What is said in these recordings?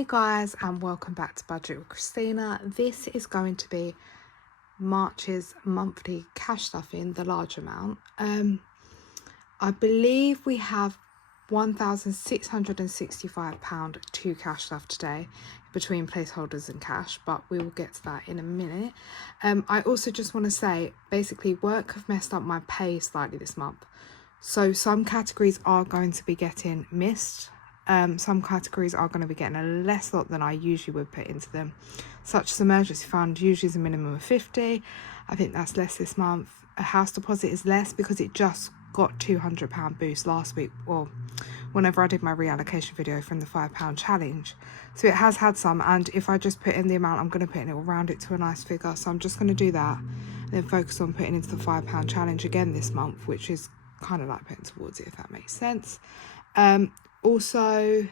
Hey guys, and welcome back to Budget with Christina. This is going to be March's monthly cash stuffing, the large amount. I believe we have £1,665 to cash stuff today between placeholders and cash, but we will get to that in a minute. I also just want to say, basically work have messed up my pay slightly this month. So some categories are going to be getting missed. Some categories are going to be getting a less lot than I usually would put into them, such as emergency fund usually is a minimum of 50. I think that's less this month. A house deposit is less because it just got £200 boost last week, or whenever I did my reallocation video from the £5 challenge. So it has had some, and if I just put in the amount I'm going to put in, it will round it to a nice figure. So I'm just going to do that and then focus on putting into the £5 challenge again this month, which is kind of like putting towards it, if that makes sense. Also,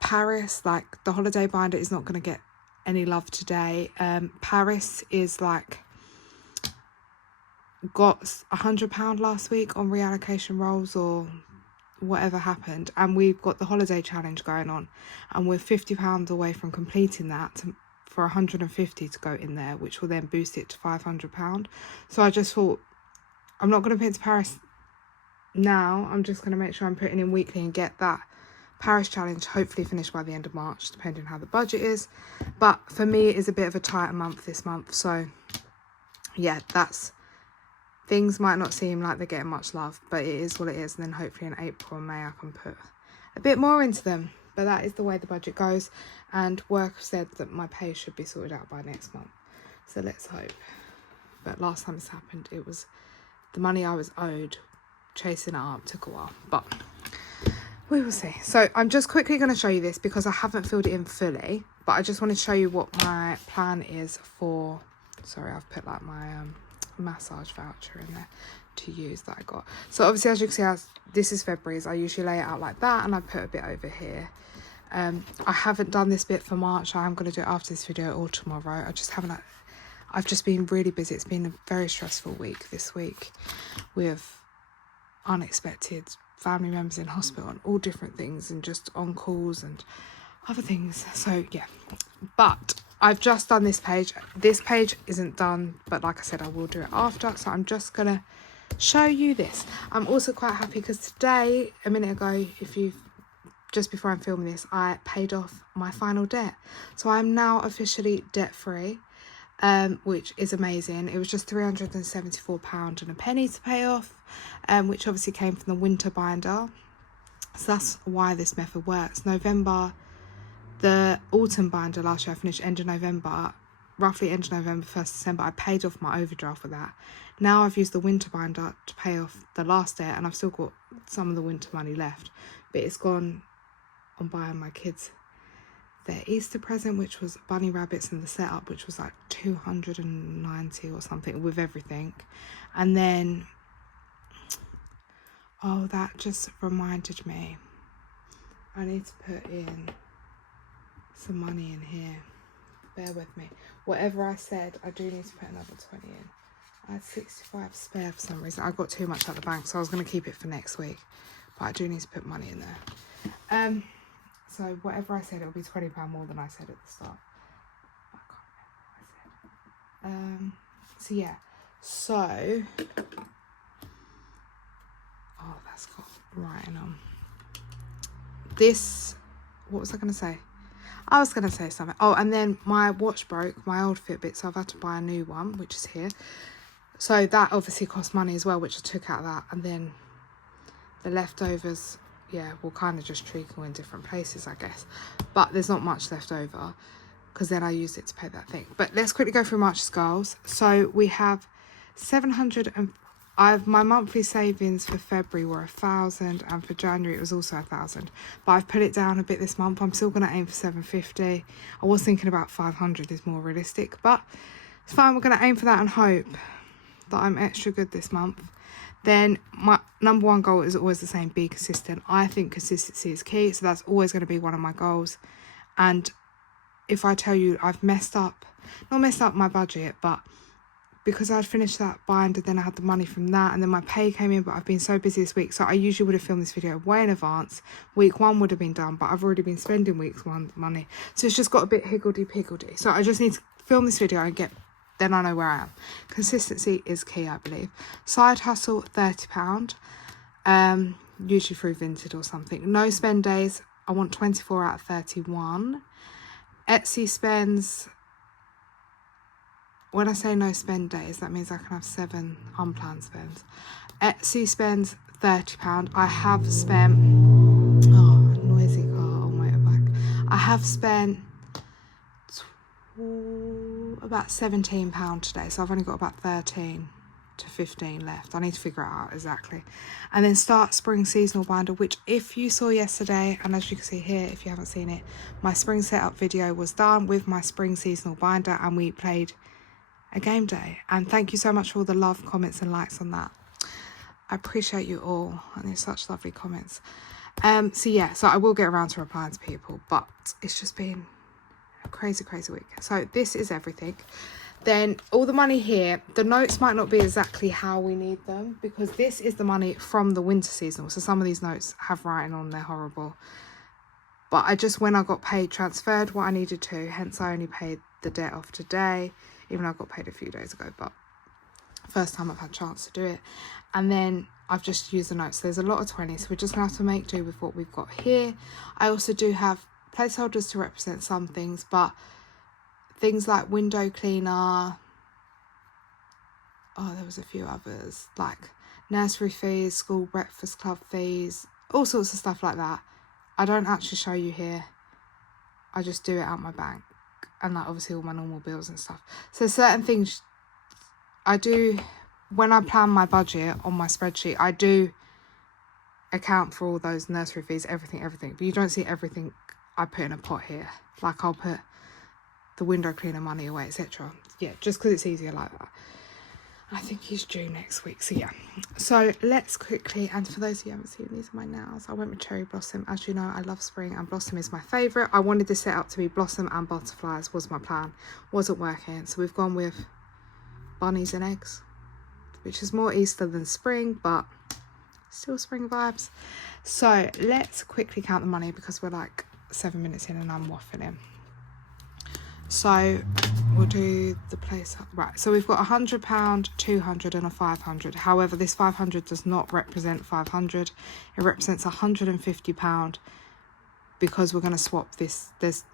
Paris, like the holiday binder is not going to get any love today. Paris is like got £100 last week on reallocation rolls or whatever happened, and we've got the holiday challenge going on, and we're £50 away from completing that for 150 to go in there, which will then boost it to £500. So I just thought, I'm not going to put into Paris now. I'm just going to make sure I'm putting in weekly and get that Paris challenge hopefully finished by the end of March, depending on how the budget is. But for me, it is a bit of a tighter month this month, so yeah, that's, things might not seem like they're getting much love, but it is what it is. And then hopefully in April and May I can put a bit more into them. But that is the way the budget goes, and work said that my pay should be sorted out by next month, so let's hope. But last time this happened, it was the money I was owed, chasing it up took a while, but we will see. So I'm just quickly going to show you this because I haven't filled it in fully, but I just want to show you what my plan is for, sorry, I've put like my massage voucher in there to use that I got. So obviously, as you can see, this is February's. I usually lay it out like that, and I put a bit over here. I haven't done this bit for March. I am going to do it after this video or tomorrow. I've just been really busy. It's been a very stressful week this week with unexpected family members in hospital and all different things, and just on calls and other things. So yeah, but I've just done this page. This page isn't done, but like I said, I will do it after. So I'm just gonna show you this. I'm also quite happy because today, a minute ago, just before I'm filming this, I paid off my final debt. So I'm now officially debt free, which is amazing. It was just £374 and a penny to pay off, which obviously came from the winter binder. So that's why this method works. November, the autumn binder last year I finished end of November, roughly end of November, 1st December. I paid off my overdraft with that. Now I've used the winter binder to pay off the last debt, and I've still got some of the winter money left, but it's gone on buying my kids their Easter present, which was bunny rabbits, and the setup, which was like 290 or something with everything. And then, oh, that just reminded me, I need to put in some money in here. Bear with me. Whatever I said, I do need to put another 20 in. I had 65 spare for some reason. I got too much at the bank, so I was going to keep it for next week, but I do need to put money in there. So whatever I said, it'll be £20 more than I said at the start. I can't remember what I said. So yeah. So, oh, that's got writing on. This, what was I going to say? I was going to say something. Oh, and then my watch broke, my old Fitbit, so I've had to buy a new one, which is here. So that obviously cost money as well, which I took out of that. And then the leftovers, yeah, will kind of just trickle in different places, I guess. But there's not much left over because then I used it to pay that thing. But let's quickly go through March's goals. So we have 700 and my monthly savings for February were 1,000, and for January it was also 1,000. But I've put it down a bit this month. I'm still going to aim for 750. I was thinking about 500 is more realistic, but it's fine. We're going to aim for that and hope that I'm extra good this month. Then my number one goal is always the same: be consistent. I think consistency is key, so that's always going to be one of my goals. And if I tell you I've not messed up my budget, but because I'd finished that binder, then I had the money from that, and then my pay came in, but I've been so busy this week, so I usually would have filmed this video way in advance. Week 1 would have been done, but I've already been spending week 1 money, so it's just got a bit higgledy-piggledy. So I just need to film this video and then I know where I am. Consistency is key, I believe. Side hustle, £30, usually through Vinted or something. No spend days, I want 24 out of 31. Etsy spends, when I say no spend days, that means I can have 7 unplanned spends. Etsy spends £30. I have spent, oh, noisy car on motorbike. I have spent about £17 today, so I've only got about 13 to 15 left. I need to figure it out exactly. And then start spring seasonal binder, which if you saw yesterday, and as you can see here, if you haven't seen it, my spring setup video was done with my spring seasonal binder, and we played a game day. And thank you so much for all the love, comments and likes on that. I appreciate you all, and there's such lovely comments. So yeah, so I will get around to replying to people, but it's just been a crazy week. So this is everything. Then all the money here, the notes might not be exactly how we need them, because this is the money from the winter seasonal, so some of these notes have writing on, they're horrible, but I just, when I got paid, transferred what I needed to, hence I only paid the debt off today, even though I got paid a few days ago, but first time I've had a chance to do it. And then I've just used the notes. There's a lot of 20s, so we're just gonna have to make do with what we've got here. I also do have placeholders to represent some things, but things like window cleaner, oh, there was a few others, like nursery fees, school breakfast club fees, all sorts of stuff like that. I don't actually show you here. I just do it out my bank, and like obviously all my normal bills and stuff. So certain things I do, when I plan my budget on my spreadsheet, I do account for all those nursery fees, everything, but you don't see everything I put in a pot here. Like I'll put the window cleaner money away, etc. Yeah, just because it's easier like that. I think he's due next week, so yeah. So let's quickly, and for those of you who haven't seen, these are my nails. I went with Cherry Blossom. As you know, I love spring, and Blossom is my favourite. I wanted this set up to be Blossom and Butterflies was my plan. Wasn't working, so we've gone with Bunnies and Eggs, which is more Easter than spring, but still spring vibes. So let's quickly count the money, because we're like 7 minutes in and I'm waffling in. So we'll do the place, right, so we've got £100, 200 and a 500. However, this 500 does not represent 500, it represents £150, because we're going to swap this. There's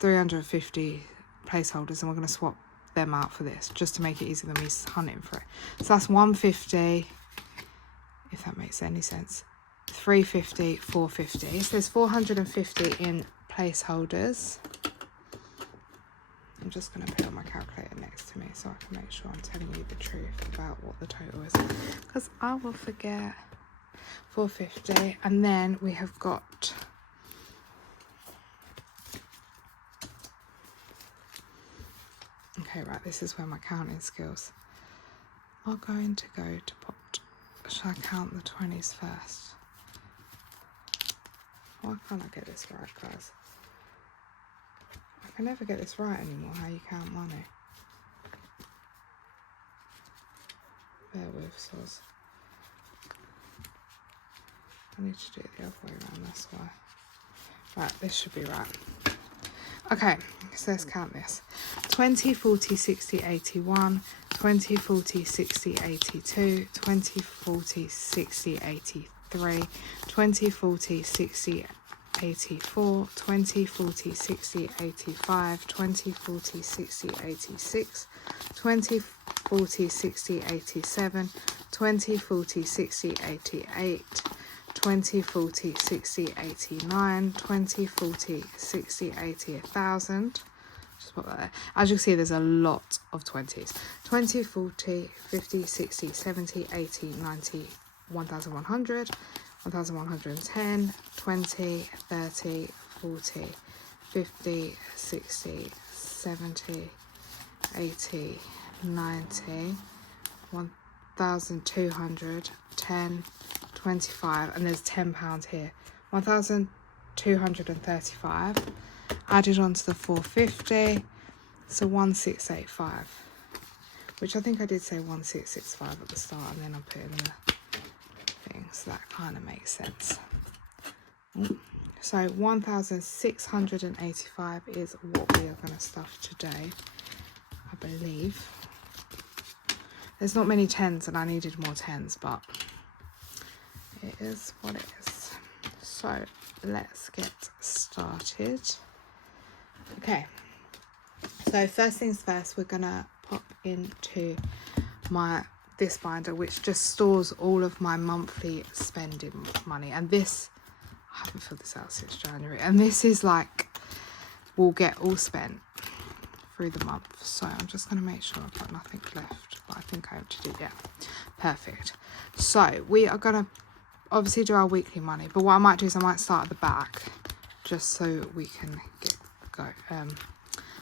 350 placeholders, and we're going to swap them out for this, just to make it easier than me hunting for it. So that's 150, if that makes any sense. 350, 450. So there's 450 in placeholders. I'm just going to put on my calculator next to me so I can make sure I'm telling you the truth about what the total is, because I will forget. 450, and then we have got okay, right, this is where my counting skills are going to go to pot. Shall I count the 20s first? Why can't I get this right, guys? I can never get this right anymore, how you count money. Bear with, soz. I need to do it the other way around, that's why. Right, this should be right. Okay, so let's count this. 20, 40, 60, 81, 20, 40, 60, 82, 20, 40, 60, 83, 20, 40, 60, 84, 20, 40, 60, 85, 20, 40, 60, 86, 20, 40, 60, 87, 20, 40, 60, 88, 20, 40, 60, 89, 20, 40, 60, 80, 1,000. Just put that there. As you can see, there's a lot of 20s. 20, 40, 50, 60, 70, 80, 90, 1,100, 1,110, 20, 30, 40, 50, 60, 70, 80, 90, 1,200, 10, 25, and there's £10 here. 1,235 added on to the 450, so 1,685. which I think I did say 1665 at the start, and then I put in the thing, so that kind of makes sense. So 1,685 is what we are going to stuff today, I believe. There's not many 10s and I needed more 10s, but it is what it is. So let's get started. Okay, so first things first, we're gonna pop into this binder, which just stores all of my monthly spending money, and this, I haven't filled this out since January, and this is like, will get all spent through the month. So I'm just going to make sure I've got nothing left, but I think I have to do, yeah, perfect. So we are going to obviously do our weekly money, but what I might do is I might start at the back just so we can go.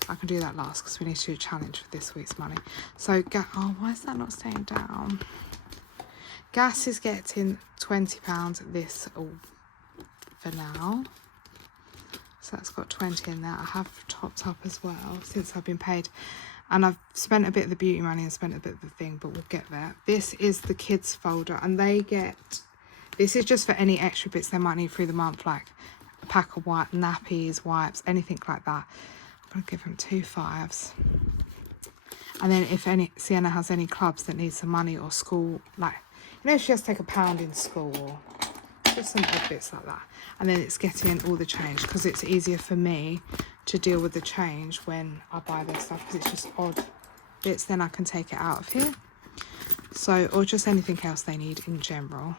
I can do that last because we need to do a challenge for this week's money. So oh, why is that not staying down? Gas is getting £20 this for now, so that's got 20 in there. I have topped up as well since I've been paid, and I've spent a bit of the beauty money and spent a bit of the thing, but we'll get there. This is the kids folder, and this is just for any extra bits they might need through the month, like a pack of nappies, wipes, anything like that. I'm gonna give them 2 5s, and then if Sienna has any clubs that need some money, or school, like, you know, she has to take £1 in school, or just some odd bits like that. And then it's getting all the change, because it's easier for me to deal with the change when I buy their stuff, because it's just odd bits, then I can take it out of here. So, or just anything else they need in general.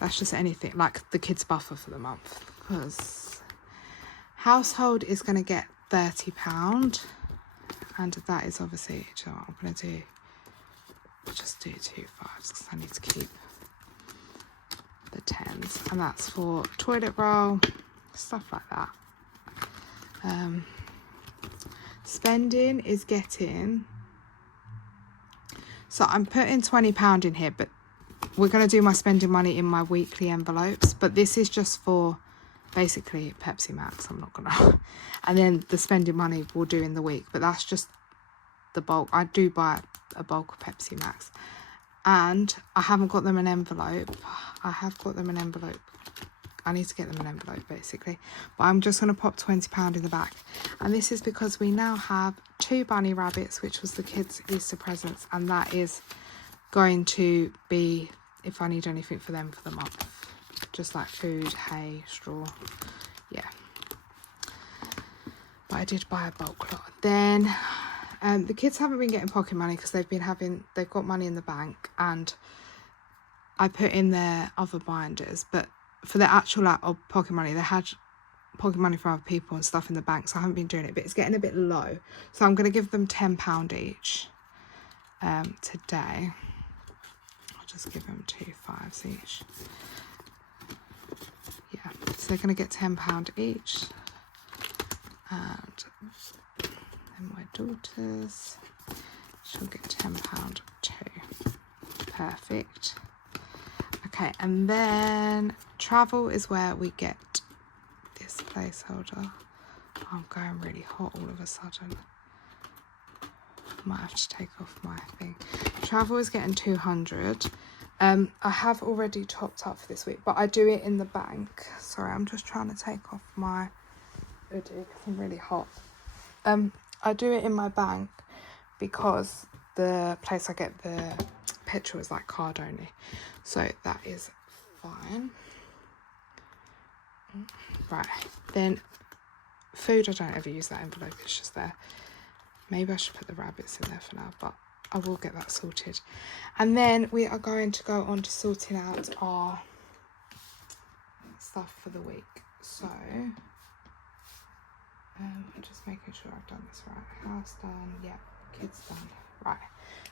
That's just anything, like the kids buffer for the month, because household is going to get £30, and that is obviously, you know what I'm going to do, just do 2 5s, because I need to keep the 10s, and that's for toilet roll, stuff like that. Spending is getting, so I'm putting £20 in here, but we're going to do my spending money in my weekly envelopes, but this is just for basically Pepsi Max. I'm not gonna and then the spending money we'll do in the week, but that's just the bulk. I do buy a bulk of Pepsi Max, and I haven't got them an envelope. I need to get them an envelope basically, but I'm just going to pop £20 in the back, and this is because we now have 2 bunny rabbits, which was the kids' Easter presents, and that is going to be if I need anything for them for the month, just like food, hay, straw, yeah. But I did buy a bulk lot. Then the kids haven't been getting pocket money because they've got money in the bank, and I put in their other binders, but for the actual pocket money, they had pocket money for other people and stuff in the bank, so I haven't been doing it, but it's getting a bit low, so I'm going to give them £10 each today. I'll just give them 2 5s each. Yeah, so they're going to get £10 each, and then my daughters, she'll get £10 too. Perfect. Okay, and then travel is where we get this placeholder. Oh, I'm going really hot all of a sudden. Might have to take off my thing. Travel is getting 200. I have already topped up for this week, but I do it in the bank. Sorry, I'm just trying to take off my hoodie because I'm really hot. I do it in my bank because the place I get the petrol is like card only, so that is fine. Right, then food, I don't ever use that envelope, it's just there. Maybe I should put the rabbits in there for now, but I will get that sorted. And then we are going to go on to sorting out our stuff for the week. So I'm just making sure I've done this right. House done, yeah, kids done. Right,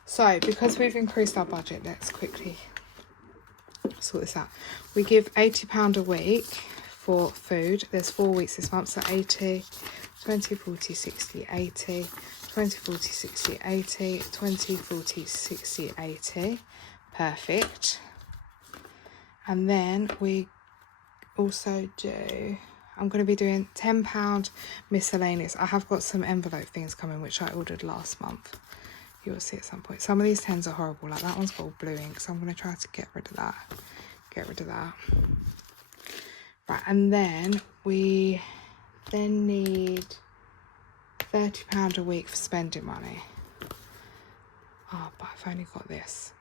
so because we've increased our budget, let's quickly sort this out. We give £80 a week for food. There's 4 weeks this month, so 80, 20, 40, 60, 80, 20, 40, 60, 80, 20, 40, 60, 80. Perfect. And then we also do, I'm going to be doing £10 miscellaneous. I have got some envelope things coming, which I ordered last month. You'll see at some point. Some of these 10s are horrible. Like that one's got all blue ink, so I'm going to try to get rid of that. Right, and then we need £30 a week for spending money. Oh, but I've only got this.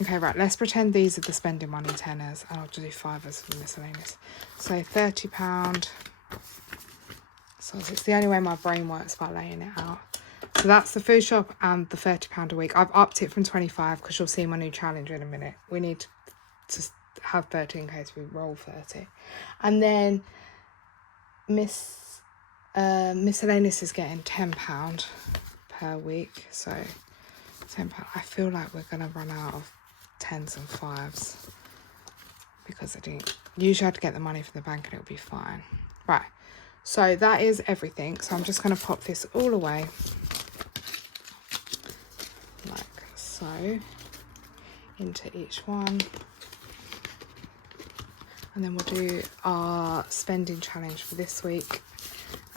Okay, right, let's pretend these are the spending money tenors, and I'll do 5s for miscellaneous. So £30. So it's the only way my brain works by laying it out. So that's the food shop and the £30 a week. I've upped it from 25 because you'll see my new challenge in a minute. We need to have 30 in case we roll 30. And then miscellaneous is getting £10 per week. So £10. I feel like we're going to run out of 10s and 5s because I didn't. Usually I'd get the money from the bank and it'll be fine. Right. So that is everything. So I'm just going to pop this all away. Like so. Into each one. And then we'll do our spending challenge for this week.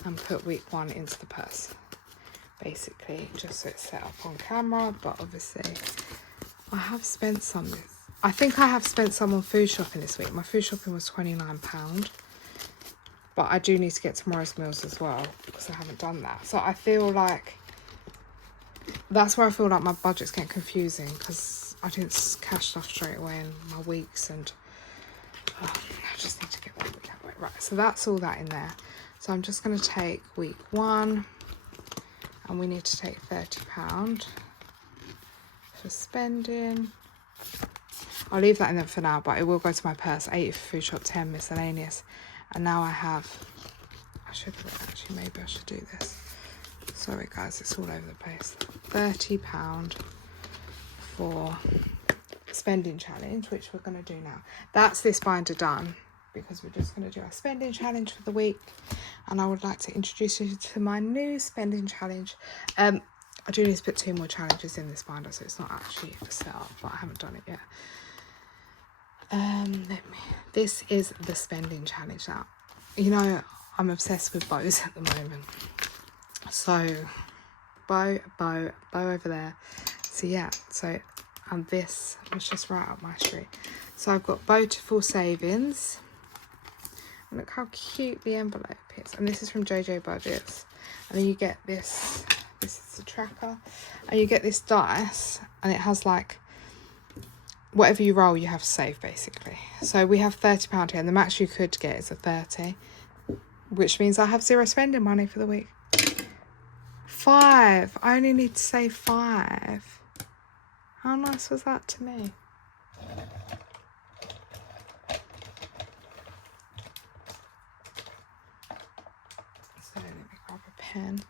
And put week 1 into the purse. Basically, just so it's set up on camera. But obviously, I have spent some. I think I have spent some on food shopping this week. My food shopping was £29. But I do need to get tomorrow's meals as well because I haven't done that. So I feel like that's where I feel like my budget's getting confusing because I didn't cash stuff straight away in my weeks, and I just need to get that week out of the way. Right, so that's all that in there. So I'm just going to take week 1 and we need to take £30 for spending. I'll leave that in there for now, but it will go to my purse. 80 for food shop, 10 miscellaneous. And now I have, actually, maybe I should do this. Sorry guys, it's all over the place. £30 for spending challenge, which we're going to do now. That's this binder done because we're just going to do our spending challenge for the week. And I would like to introduce you to my new spending challenge. I do need to put 2 more challenges in this binder, so it's not actually set up, but I haven't done it yet. This is the spending challenge now. You know, I'm obsessed with bows at the moment. So, bow over there. So yeah, and this was just right up my street. So I've got Bountiful Savings. And look how cute the envelope is. And this is from JJ Budgets. And then you get this is the tracker. And you get this dice, and it has like, whatever you roll, you have to save, basically. So we have £30 here, and the max you could get is a 30, which means I have 0 spending money for the week. 5. I only need to save 5. How nice was that to me? So let me grab a pen.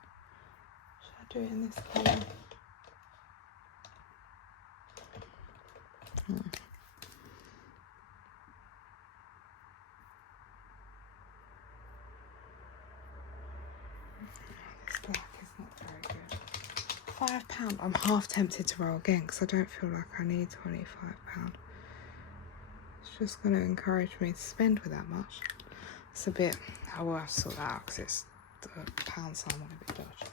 Should I do it in this colour? This black is not very good. £5. I'm half tempted to roll again because I don't feel like I need £25. It's just going to encourage me to spend with that much. It's a bit, I will have to sort that out because it's the pound sign one a bit dodgy.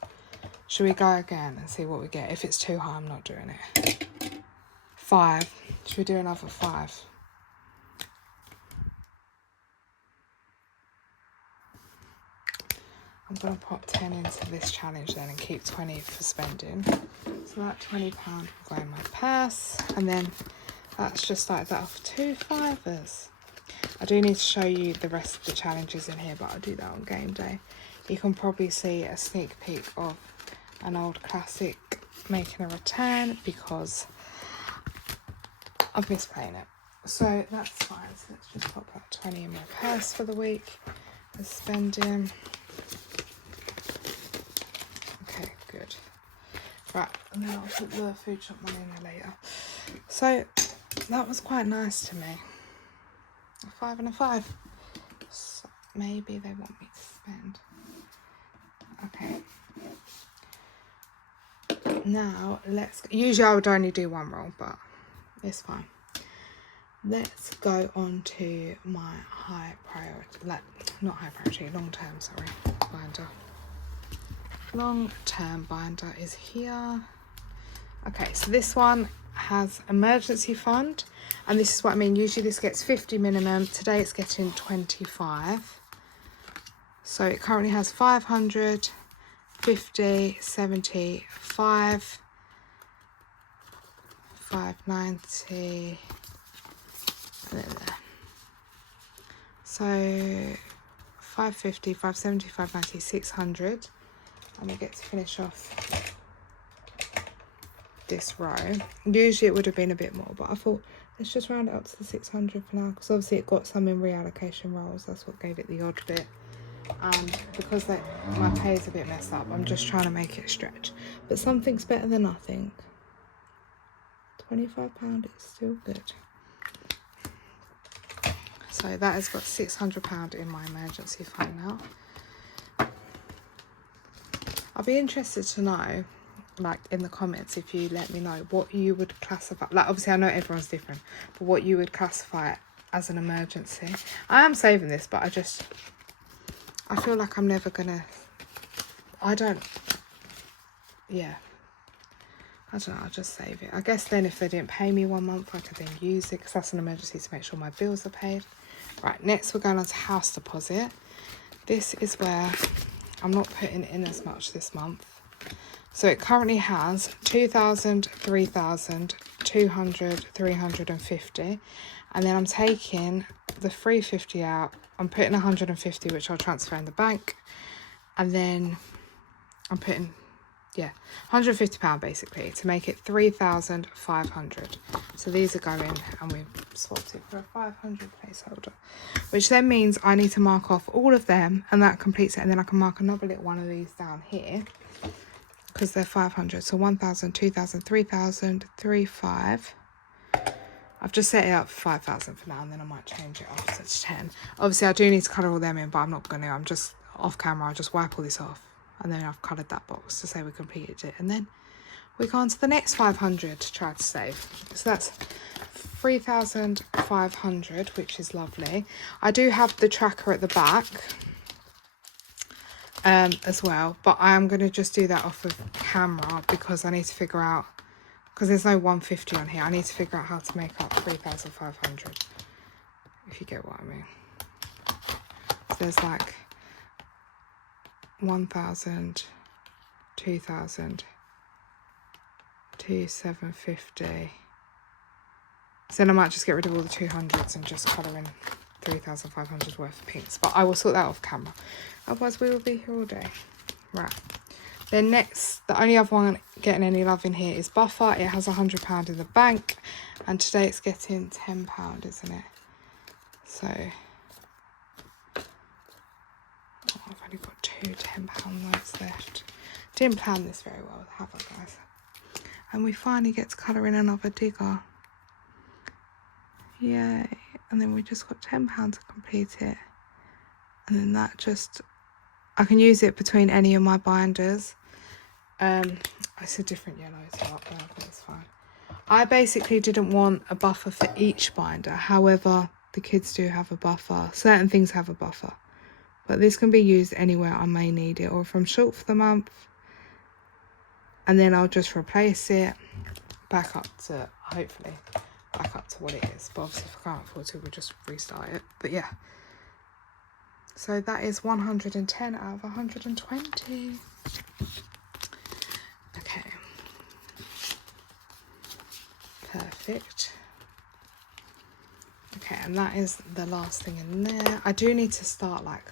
Should we go again and see what we get? If it's too high, I'm not doing it. 5. Should we do another 5? I'm going to pop 10 into this challenge then and keep 20 for spending. So that £20 will go in my purse. And then that's just started that off 2 5s. I do need to show you the rest of the challenges in here, but I'll do that on game day. You can probably see a sneak peek of an old classic making a return because I've missed playing it. So that's fine. So let's just pop that 20 in my purse for the week for spending. Okay, good. Right, and then I'll put the food shop money in there later. So that was quite nice to me. A 5 and a 5. So maybe they want me to spend. Okay. Now let's. Usually I would only do 1 roll, but it's fine. Let's go on to my high priority, not high priority, long term, sorry, binder. long term binder is here. Okay, so this one has emergency fund, and this is what I mean. Usually this gets 50 minimum. Today it's getting 25. So it currently has 500, 50, 75, 590, and then there. So 550, 570, 590, 600, and we get to finish off this row. Usually it would have been a bit more, but I thought let's just round it up to the 600 for now, because obviously it got some in reallocation rolls. That's what gave it the odd bit. And because my pay is a bit messed up, I'm just trying to make it stretch. But something's better than nothing. £25 is still good. So that has got £600 in my emergency fund now. I'll be interested to know, like in the comments, if you let me know what you would classify, like obviously I know everyone's different, but what you would classify as an emergency. I am saving this, but I feel like I'm never gonna, I don't know, I'll just save it. I guess then if they didn't pay me 1 month, I could then use it, because that's an emergency to make sure my bills are paid. Right, next we're going on to house deposit. This is where I'm not putting in as much this month. So it currently has 2,000, 3,000, 200, 350. And then I'm taking the 350 out. I'm putting 150, which I'll transfer in the bank. And then I'm putting, £150 basically to make it 3,500. So these are going, and we've swapped it for a 500 placeholder, which then means I need to mark off all of them, and that completes it. And then I can mark another little one of these down here, because they're 500. So 1,000, 2,000, 3,000, 3,500. I've just set it up for 5,000 for now, and then I might change it after to 10. Obviously I do need to colour all them in, but I'm not going to. I'm just off camera. I'll just wipe all this off, and then I've coloured that box to say we completed it, and then we go on to the next 500 to try to save. So that's 3,500, which is lovely. I do have the tracker at the back as well, but I am going to just do that off of camera, because I need to figure out, because there's no 150 on here, I need to figure out how to make up 3,500, if you get what I mean. So there's like 1,000, 2,000, 2,750. So then I might just get rid of all the 200s and just colour in 3,500 worth of pinks. But I will sort that off camera. Otherwise we will be here all day. Right. Then next, the only other one getting any love in here is Buffer. It has £100 in the bank. And today it's getting £10, isn't it? So I've only got two £10 notes left. Didn't plan this very well, have I, guys? And we finally get to colour in another digger. Yay. And then we just got £10 to complete it. And then that just, I can use it between any of my binders. It's a different yellow, so that's fine. I basically didn't want a buffer for each binder. However, the kids do have a buffer. Certain things have a buffer. But this can be used anywhere I may need it, or if I'm short for the month, and then I'll just replace it back up to, hopefully, back up to what it is. But obviously if I can't afford to, we'll just restart it. But yeah. So that is 110 out of 120. Okay. Perfect. Okay, and that is the last thing in there. I do need to start like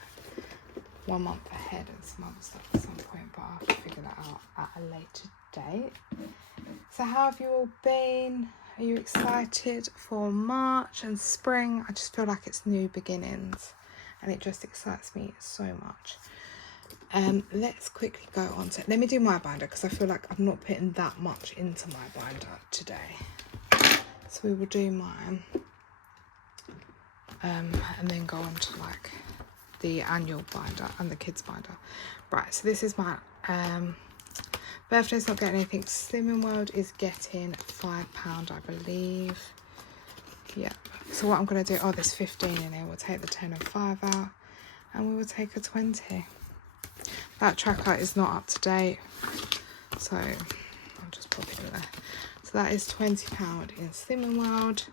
1 month ahead and some other stuff at some point, but I'll have to figure that out at a later date. So how have you all been? Are you excited for March and spring? I just feel like it's new beginnings, and it just excites me so much. Let's quickly go on to, let me do my binder, because I feel like I'm not putting that much into my binder today. So we will do mine, and then go on to like the annual binder and the kids binder. Right, so this is my Birthday's not getting anything. Slimming World is getting £5, I believe. Yep. So what I'm going to do, oh, there's 15 in here. We'll take the 10 and 5 out, and we will take a 20. That tracker is not up to date, so I'll just pop it in there. So that is £20 in Slimming World.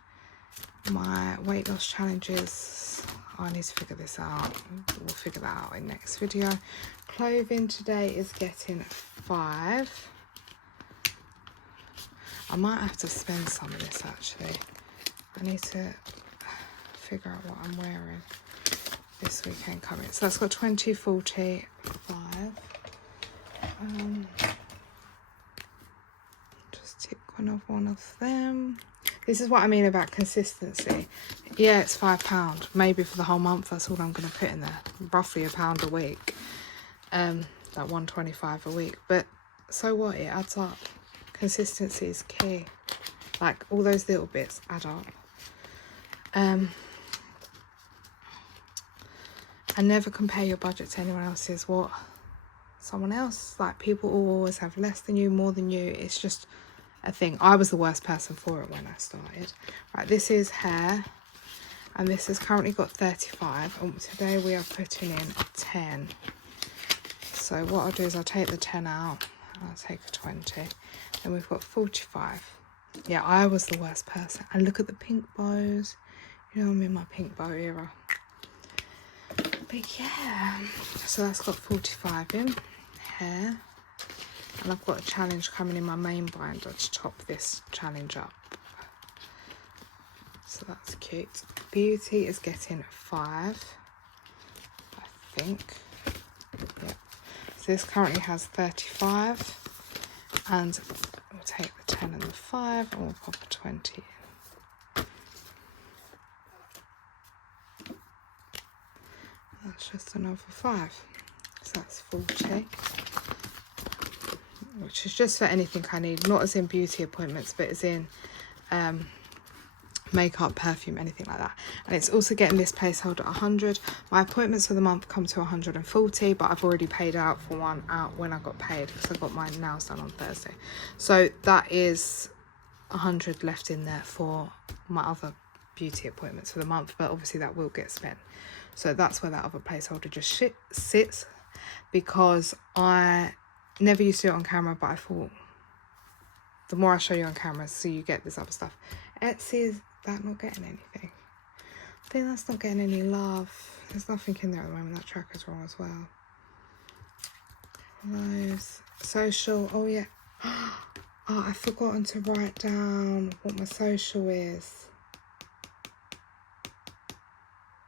My weight loss challenges, I need to figure this out. We'll figure that out in next video. Clothing today is getting 5. I might have to spend some of this actually. I need to figure out what I'm wearing this weekend coming. So that's got 20, 40, 5. Just tick one of them. This is what I mean about consistency. Yeah, it's £5. Maybe for the whole month, that's all I'm going to put in there. Roughly £1 a week. Like £1.25 a week. But so what? It adds up. Consistency is key. Like all those little bits add up. And never compare your budget to anyone else's. What? Someone else. Like people always have less than you, more than you. It's just a thing. I was the worst person for it when I started. Right, this is hair, and this has currently got 35, and today we are putting in 10. So what I'll do is I'll take the 10 out, and I'll take a 20, and we've got 45. Yeah, I was the worst person. And look at the pink bows. You know, I'm in my pink bow era. But yeah, so that's got 45 in hair. And I've got a challenge coming in my main binder to top this challenge up. So that's cute. Beauty is getting 5, I think. Yeah. So this currently has 35. And we'll take the 10 and the 5 and we'll pop a 20 in. That's just another 5. So that's 40. Which is just for anything I need, not as in beauty appointments, but as in makeup, perfume, anything like that. And it's also getting this placeholder at 100. My appointments for the month come to 140, but I've already paid out for one out when I got paid because I got my nails done on Thursday. So that is 100 left in there for my other beauty appointments for the month, but obviously that will get spent. So that's where that other placeholder just sits, because I never used to do it on camera, but I thought the more I show you on camera, so you get this other stuff. Etsy, is that not getting anything? I think that's not getting any love. There's nothing in there at the moment. That tracker's wrong as well. Those social, oh yeah. Oh, I've forgotten to write down what my social is.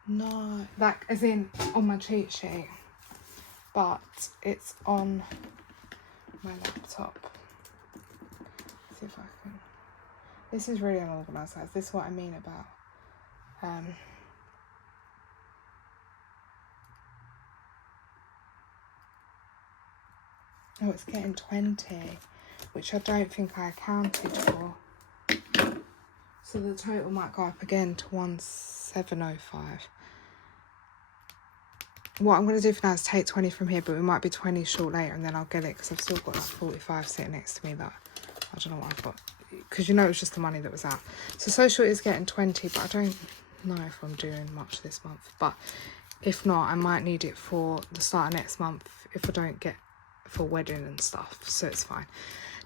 No, like as in on my cheat sheet, but it's on my laptop. Let's see if I can. This is really unorganised. This is what I mean about oh, it's getting 20, which I don't think I accounted for. So the total might go up again to 1705. What I'm going to do for now is take 20 from here, but we might be 20 short later, and then I'll get it because I've still got that 45 sitting next to me that I don't know what I've got, because you know it's just the money that was out. So social is getting 20, but I don't know if I'm doing much this month. But if not, I might need it for the start of next month if I don't get for wedding and stuff, so it's fine.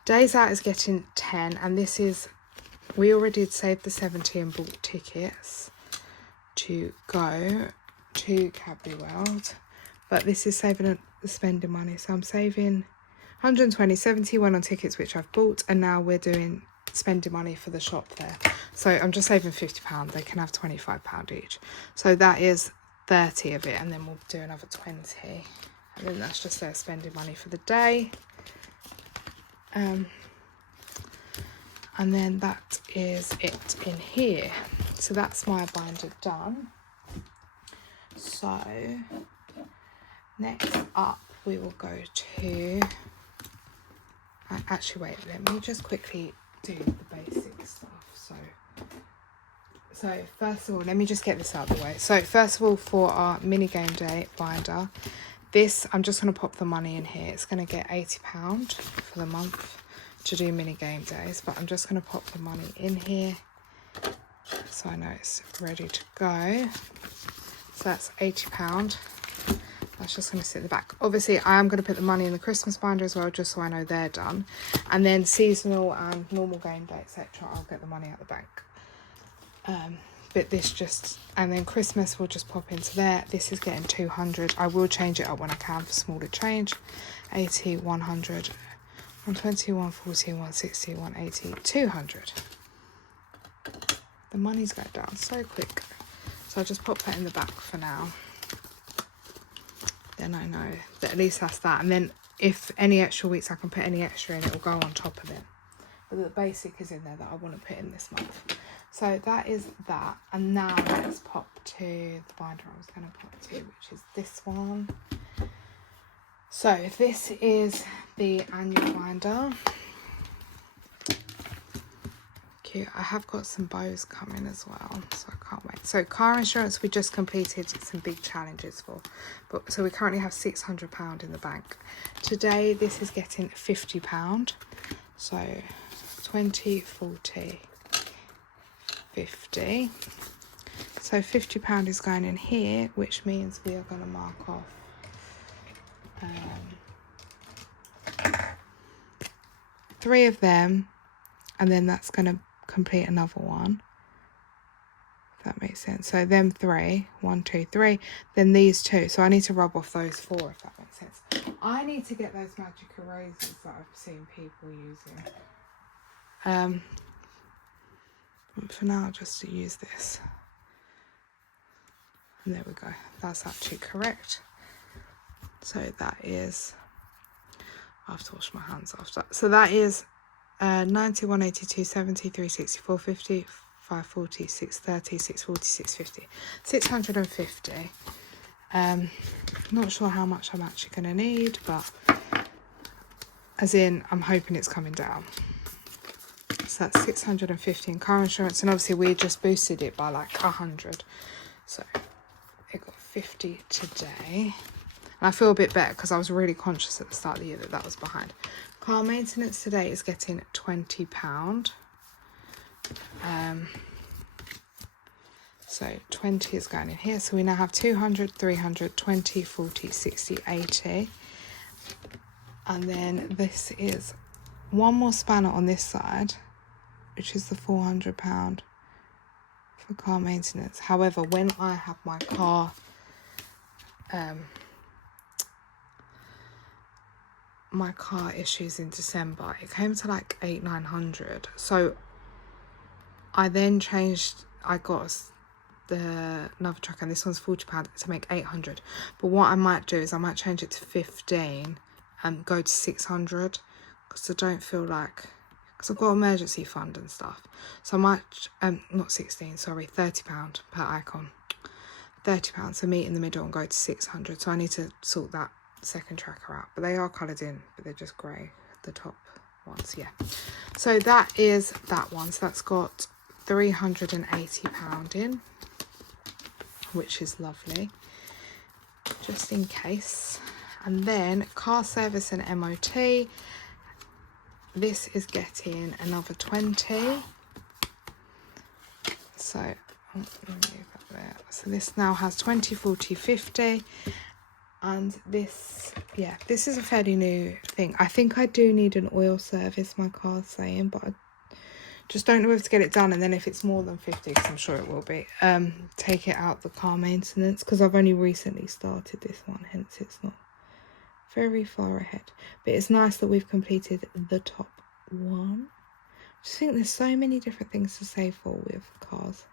Days out is getting 10, and this is, we already had saved the 70 and bought tickets to go to Cadbury World, but this is saving the spending money. So I'm saving 120, 70 went on tickets which I've bought, and now we're doing spending money for the shop there. So I'm just saving £50. They can have £25 each. So that is 30 of it, and then we'll do another 20. And then that's just their spending money for the day. And then that is it in here. So that's my binder done. So next up we will go to, actually wait, let me just quickly do the basic stuff. So first of all, let me just get this out of the way. So first of all, for our mini game day binder, this, I'm just going to pop the money in here. It's going to get £80 for the month to do mini game days, but I'm just going to pop the money in here so I know it's ready to go. So that's £80. That's just going to sit in the back. Obviously, I am going to put the money in the Christmas binder as well, just so I know they're done. And then seasonal and normal game day, etc. I'll get the money out the bank. But this just, and then Christmas will just pop into there. This is getting 200. I will change it up when I can for smaller change. 80, 100, 120, 140, 160, 180, 200. The money's going down so quick. So I'll just pop that in the back for now. Then I know that at least that's that. And then if any extra weeks I can put any extra in, it will go on top of it. But the basic is in there that I want to put in this month. So that is that. And now let's pop to the binder I was going to pop to, which is this one. So this is the annual binder. Cute. I have got some bows coming as well, so I can't wait. So car insurance, we just completed some big challenges for, but so we currently have £600 in the bank. Today this is getting £50, so 20, 40, 50. So £50 is going in here, which means we are going to mark off 3 of them, and then that's going to complete another one, if that makes sense. So them 3, 1, 2, 3, then these 2. So I need to rub off those 4, if that makes sense. I need to get those magic erasers that I've seen people using. But for now, just to use this. And there we go. That's actually correct. So that is, I have to wash my hands after. So that is 90, 182, 70, 364, 50, 540, 630, 640, 650. 650. Not sure how much I'm actually going to need, but as in, I'm hoping it's coming down. So that's 650 in car insurance, and obviously we just boosted it by like 100. So it got 50 today. And I feel a bit better because I was really conscious at the start of the year that was behind. Car maintenance today is getting £20. So 20 is going in here. So we now have 200, 300, 20, 40, 60, 80. And then this is one more spanner on this side, which is the £400 for car maintenance. However, when I have my car issues in December, it came to like 800-900. So I then changed, I got another truck, and this one's £40 to make 800. But what I might do is I might change it to 15 and go to 600, because I don't feel like, because I've got emergency fund and stuff. So I might, not 16, sorry, £30 per icon. £30, so meet in the middle and go to 600. So I need to sort that second tracker out, but they are coloured in, but they're just grey, the top ones. Yeah, so that is that one. So that's got £380 in, which is lovely, just in case. And then car service and MOT, this is getting another 20. So let me move that there. So this now has 20, 40, 50. And this, yeah, this is a fairly new thing. I think I do need an oil service, my car's saying, but I just don't know if to get it done. And then if it's more than 50, because I'm sure it will be, take it out the car maintenance, because I've only recently started this one, hence it's not very far ahead. But it's nice that we've completed the top one. I just think there's so many different things to save for with cars.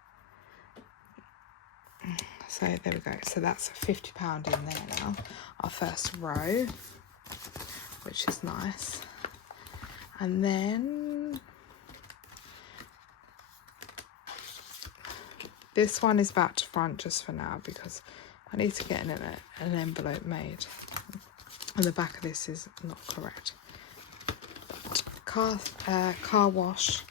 So there we go. So that's £50 in there now, our first row, which is nice. And then this one is back to front just for now, because I need to get an envelope made. And the back of this is not correct. But car wash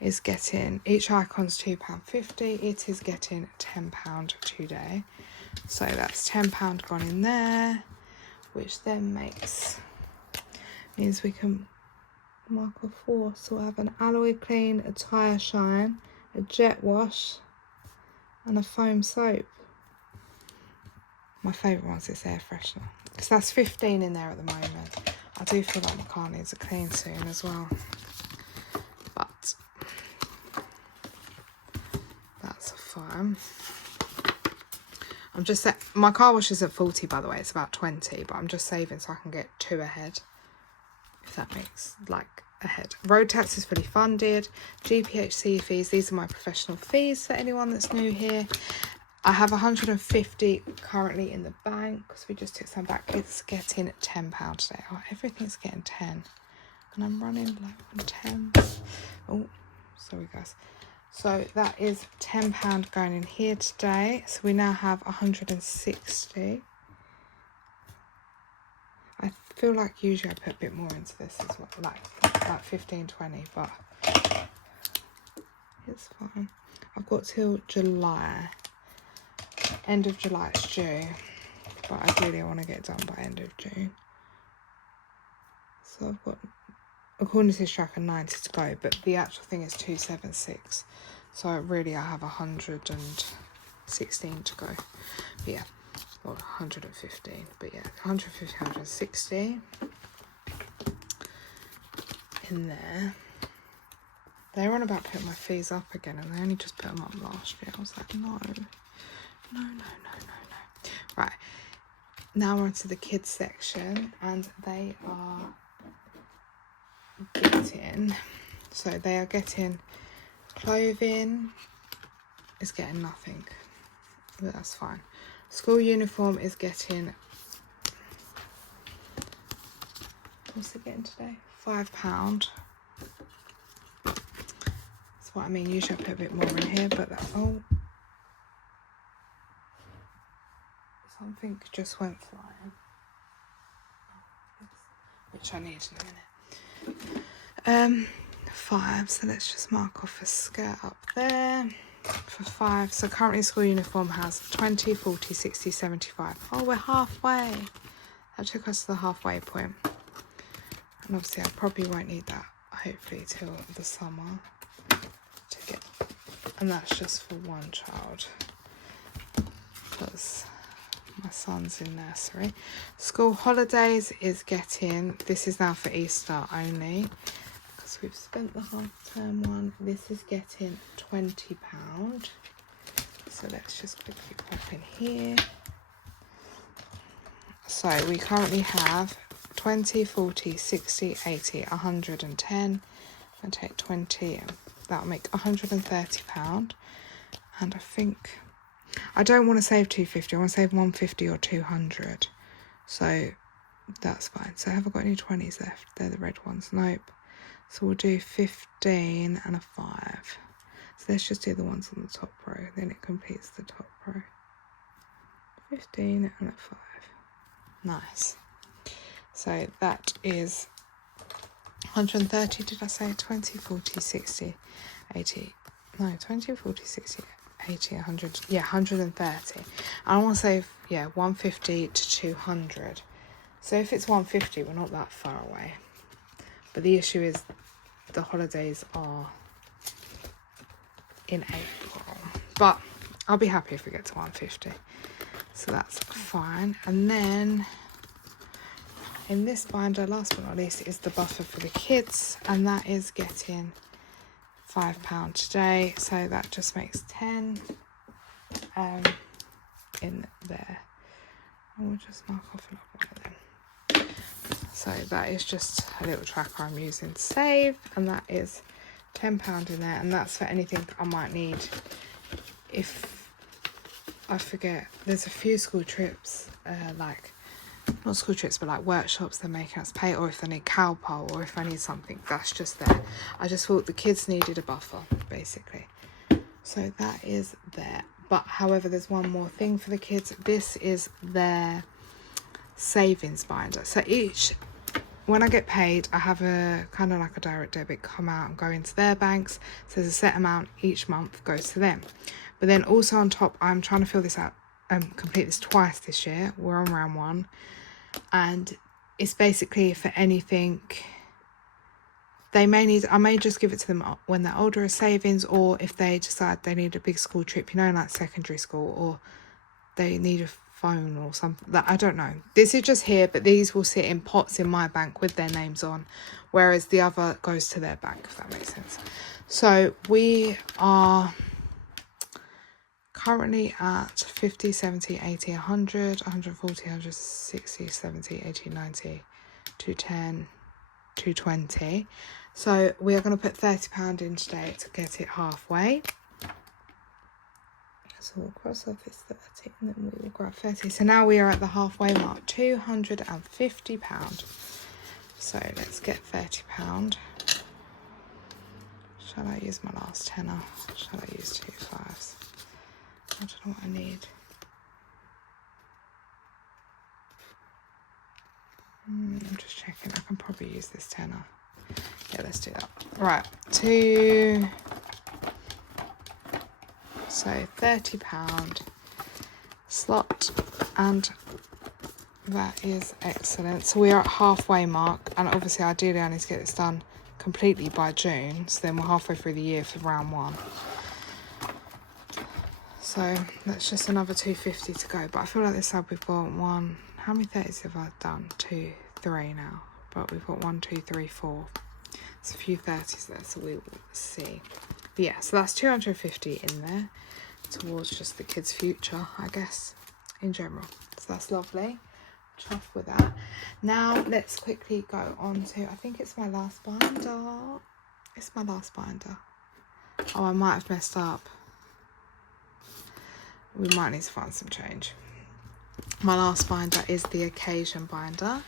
is getting, each icon's £2.50. It is getting £10 today. So that's £10 gone in there, which then means we can mark off 4. So we'll have an alloy clean, a tyre shine, a jet wash, and a foam soap. My favourite one's this air freshener. Because that's 15 in there at the moment. I do feel like my car needs a clean soon as well. But that's fine. I'm just my car wash is at 40, by the way. It's about 20, but I'm just saving so I can get 2 ahead. If that makes like ahead. Road tax is fully funded. GPHC fees. These are my professional fees for anyone that's new here. I have 150 currently in the bank because we just took some back. It's getting £10 today. Oh, everything's getting 10, and I'm running low on 10. Oh, sorry guys. So that is £10 going in here today. So we now have 160. I feel like usually I put a bit more into this as well, like 15, 20, but it's fine. I've got till July. End of July it's due, but ideally I want to get it done by end of June. So I've got, according to this tracker, 90 to go, but the actual thing is 276. So really I have 116 to go. But yeah, well 115, but yeah, 150, 160 in there. They were on about putting my fees up again, and they only just put them up last year. I was like, no. Right, now we're onto the kids section, and they are getting, so they are getting clothing is getting nothing, but that's fine. School uniform is getting, what's it getting today? £5. That's what I mean. Usually I put a bit more in here, but that, oh, something just went flying, which I need in a minute. 5, so let's just mark off a skirt up there for 5. So currently school uniform has 20, 40, 60, 75. Oh, we're halfway. That took us to the halfway point. And obviously I probably won't need that, hopefully, till the summer to get, and that's just for one child because my son's in nursery. School holidays is getting, this is now for Easter only because we've spent the half term one. This is getting £20. So let's just quickly pop in here. So we currently have 20, 40, 60, 80, 110. I take 20, that'll make £130. And I think I don't want to save 250, I want to save 150 or 200. So that's fine. So have I got any 20s left? They're the red ones. Nope. So we'll do 15 and a 5. So let's just do the ones on the top row, then it completes the top row. 15 and a 5. Nice. So that is 130, did I say? 20, 40, 60, 80. No, 20, 40, 60, 80, 100. Yeah, 130. I want to save, yeah, 150 to 200. So if it's 150, we're not that far away. But the issue is the holidays are in April. But I'll be happy if we get to 150. So that's fine. And then in this binder, last but not least, is the buffer for the kids. And that is getting £5 today. So that just makes 10 in there. And we'll just mark off another one of them. So that is just a little tracker I'm using to save, and that is £10 in there, and that's for anything I might need if I forget. There's a few school trips, like not school trips but like workshops they're making us pay, or if they need cowpole, or if I need something that's just there. I just thought the kids needed a buffer basically, so that is there. But however, there's one more thing for the kids. This is their savings binder. So when I get paid, I have a kind of like a direct debit come out and go into their banks. So there's a set amount each month goes to them. But then also on top, I'm trying to fill this out, complete this twice this year. We're on round 1, and it's basically for anything they may need. I may just give it to them when they're older as savings, or if they decide they need a big school trip, you know, like secondary school, or they need a phone or something. That I don't know. This is just here, but these will sit in pots in my bank with their names on, whereas the other goes to their bank, if that makes sense. So we are currently at 50, 70, 80, 100, 140, 160, 70, 80, 90, 210, 220. So we are going to put £30 in today to get it halfway. So we'll cross off this 30 and then we will grab 30. So now we are at the halfway mark, £250. So let's get £30. Shall I use my last tenner? Shall I use 2 5s? I don't know what I need. I'm just checking. I can probably use this tenner. Yeah, let's do that. Right, so £30 slot, and that is excellent. So we are at halfway mark, and obviously ideally I need to get this done completely by June, so then we're halfway through the year for round 1. So that's just another 250 to go, but I feel like this side we've got one. How many 30s have I done? 2, 3 now, but we've got 1, 2, 3, 4. There's a few 30s there, so we will see. But yeah, so that's 250 in there towards just the kids' future, I guess, in general. So that's lovely. Chuffed with that. Now let's quickly go on to, I think it's my last binder. It's my last binder. Oh, I might have messed up. We might need to find some change. My last binder is the occasion binder,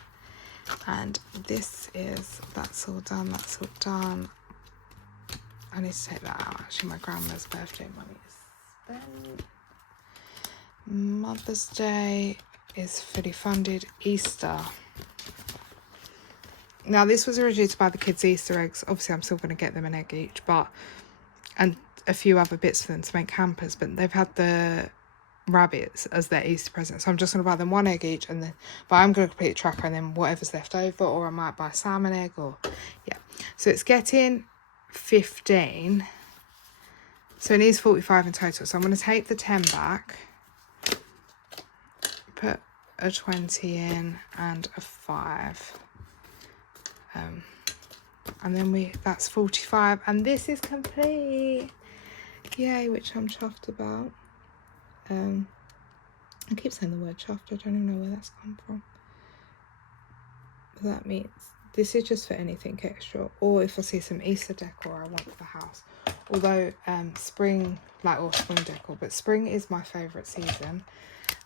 and this is, that's all done, that's all done. I need to take that out. Actually, my grandma's birthday money is spent. Mother's Day is fully funded. Easter. Now, this was originally to buy the kids Easter eggs. Obviously, I'm still going to get them an egg each, but, and a few other bits for them to make hampers, but they've had the rabbits as their Easter present, so I'm just going to buy them 1 egg each, and then, but I'm going to complete a tracker, and then whatever's left over, or I might buy a salmon egg, or yeah. So it's getting 15, so it needs 45 in total. So I'm going to take the 10 back, put a 20 in and a 5, and then that's 45, and this is complete. Yay, which I'm chuffed about. I keep saying the word chuffed, I don't even know where that's come from. But that means this is just for anything extra, or if I see some Easter decor I want for the house. Although spring decor, but spring is my favourite season,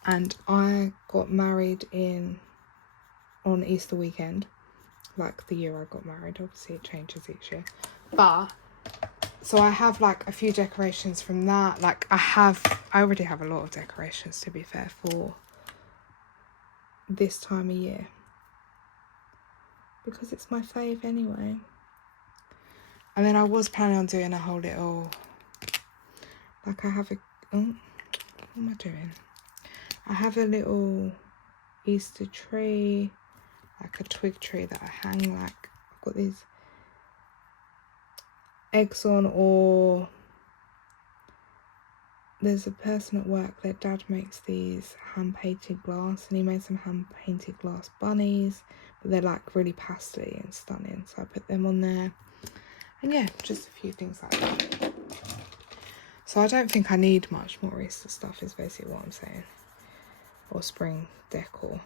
and I got married on Easter weekend, like the year I got married. Obviously it changes each year, but so I have like a few decorations from that. Like I already have a lot of decorations, to be fair, for this time of year, because it's my fave anyway. And then I was planning on doing a whole little, like I have a, what am I doing? I have a little Easter tree, like a twig tree that I hang, like I've got these eggs on, or there's a person at work, their dad makes these hand-painted glass, and he made some hand-painted glass bunnies, but they're like really pastely and stunning, so I put them on there. And yeah, just a few things like that. So I don't think I need much more Easter stuff, is basically what I'm saying, or spring decor.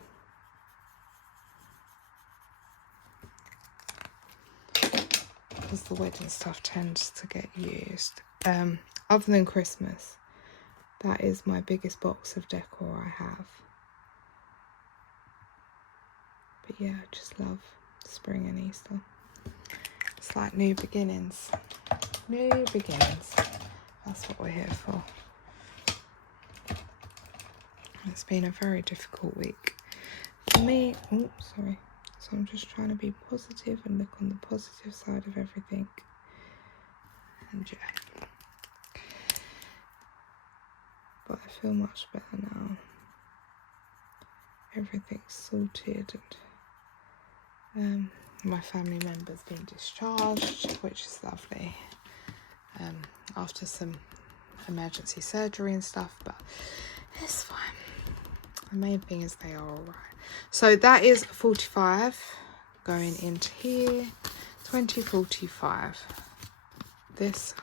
Because the wedding stuff tends to get used. Other than Christmas, that is my biggest box of decor I have. But yeah, I just love spring and Easter. It's like new beginnings. New beginnings. That's what we're here for. It's been a very difficult week for me. Oh, sorry. So I'm just trying to be positive and look on the positive side of everything. And yeah. But I feel much better now. Everything's sorted, and my family member's been discharged, which is lovely. After some emergency surgery and stuff, but it's fine. The main thing is they are all right. So that is 45 going into here. 20, 45. This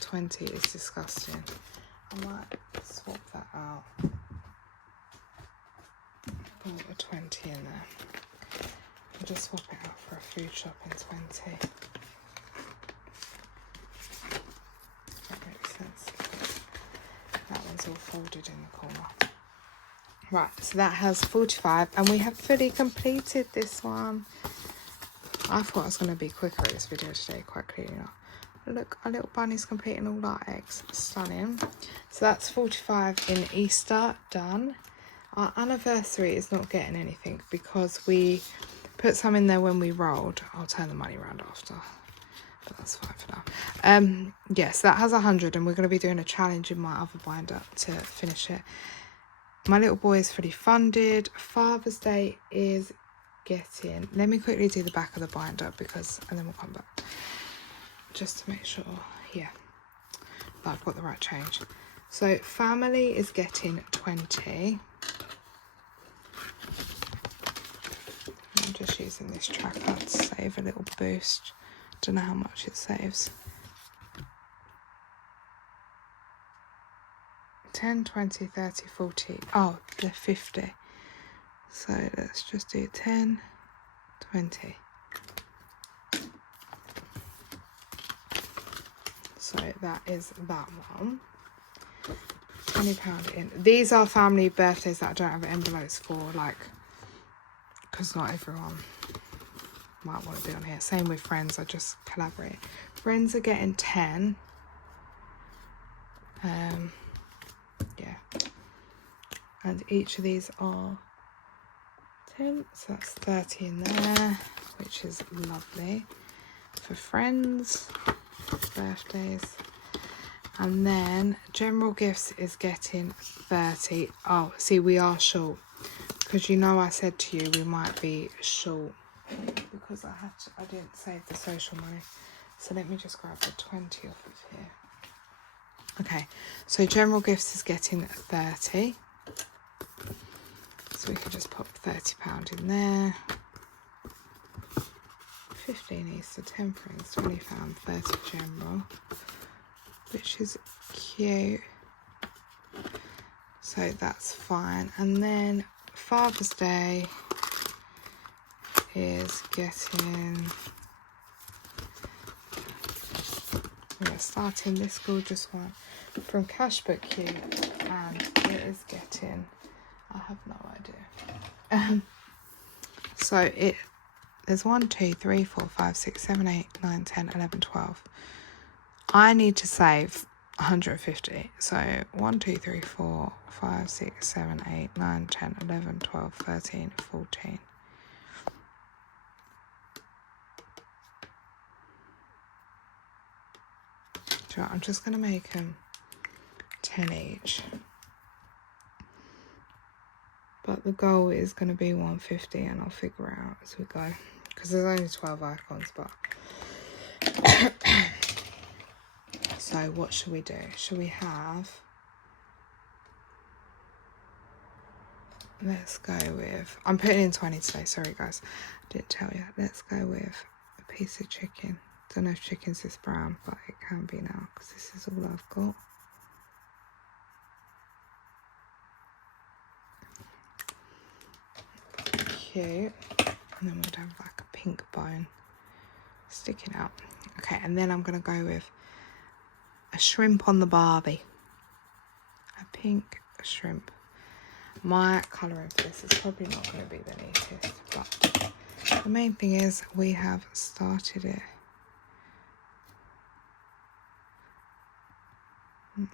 20 is disgusting. I might swap that out. Put a 20 in there. I'll just swap it out for a food shopping 20. That makes sense. That one's all folded in the corner. Right, so that has 45 and we have fully completed this one. I thought I was going to be quicker at this video today, quite clearly not. Look, our little bunny's completing all our eggs. Stunning. So that's 45 in Easter, done. Our anniversary is not getting anything because we put some in there when we rolled. I'll turn the money around after, but that's fine for now. Yes, that has 100 and we're going to be doing a challenge in my other binder to finish it. My little boy is fully funded. Father's Day is getting... Let me quickly do the back of the binder because... And then we'll come back. Just to make sure, yeah, that I've got the right change. So family is getting 20. I'm just using this tracker to save a little boost. Don't know how much it saves. 10, 20, 30, 40. Oh, they're 50. So let's just do 10, 20. So that is that one. £20 in. These are family birthdays that I don't have envelopes for, like, because not everyone might want to be on here. Same with friends, I just collaborate. Friends are getting 10. Yeah. And each of these are 10, so that's 30 in there, which is lovely. For friends, birthdays. And then general gifts is getting 30. Oh, see, we are short. Because you know I said to you we might be short. Because I didn't save the social money. So let me just grab the 20 off of here. Okay, so general gifts is getting 30. So we can just pop £30 in there. 15 Easter, 10 friends, £20, 30 general, which is cute. So that's fine. And then Father's Day is getting... We're starting this gorgeous one from Cashbook Q, and it is getting... I have no idea. So there's 1, 2, 3, 4, 5, 6, 7, 8, 9, 10, 11, 12. I need to save 150. So 1, 2, 3, 4, 5, 6, 7, 8, 9, 10, 11, 12, 13, 14. So I'm just going to make them 10 each. But the goal is going to be 150 and I'll figure it out as we go. Because there's only 12 icons, but... So what should we do? Should we have... Let's go with... I'm putting in 20 today, sorry guys. I didn't tell you. Let's go with a piece of chicken. Don't know if chicken's this brown, but it can be now because this is all I've got. Cute. And then we'd have like a pink bone sticking out. Okay, and then I'm going to go with a shrimp on the Barbie. A pink shrimp. My colouring for this is probably not going to be the neatest, but the main thing is we have started it.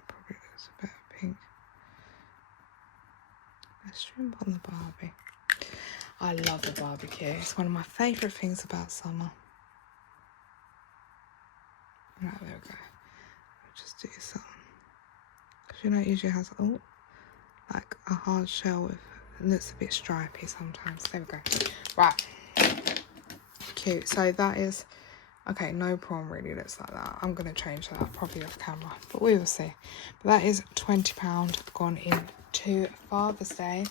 Probably looks a bit pink. A shrimp on the Barbie. I love the barbecue. It's one of my favourite things about summer. Right, there we go. I'll just do some. Because you know it usually has, like a hard shell with, it looks a bit stripy sometimes. There we go. Right. Cute. So that is Okay, no prawn really looks like that. I'm going to change that probably off camera, but we will see. But that is £20 gone into Father's Day.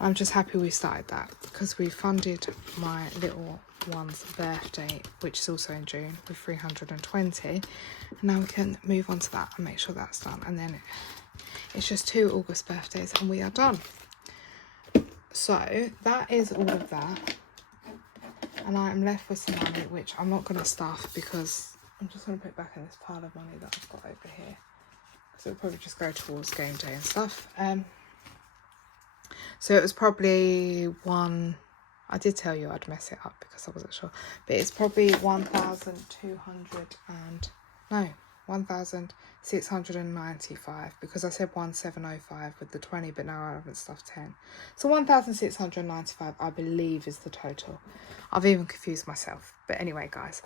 I'm just happy we started that because we funded my little one's birthday, which is also in June, with 320. And now we can move on to that and make sure that's done. And then it's just 2 August birthdays and we are done. So that is all of that. And I am left with some money, which I'm not going to stuff because I'm just going to put it back in this pile of money that I've got over here. So it'll probably just go towards game day and stuff. So it was probably I did tell you I'd mess it up because I wasn't sure. But it's probably 1,695 because I said 1,705 with the 20, but now I haven't stuffed 10. So 1,695 I believe is the total. I've even confused myself. But anyway, guys,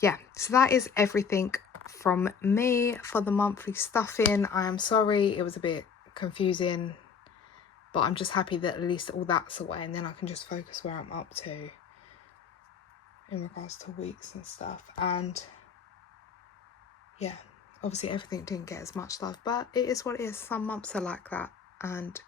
yeah, so that is everything from me for the monthly stuffing. I am sorry it was a bit confusing, but I'm just happy that at least all that's away, and then I can just focus where I'm up to in regards to weeks and stuff. And yeah, obviously everything didn't get as much love, but it is what it is. Some months are like that, and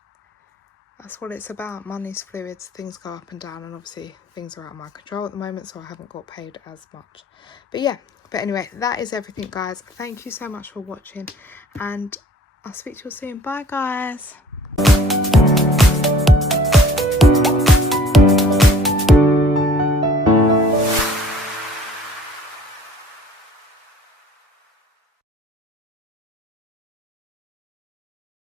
that's what it's about. Money's fluid, things go up and down, and obviously things are out of my control at the moment, so I haven't got paid as much. But yeah, but anyway, that is everything, guys. Thank you so much for watching, and I'll speak to you soon. Bye, guys.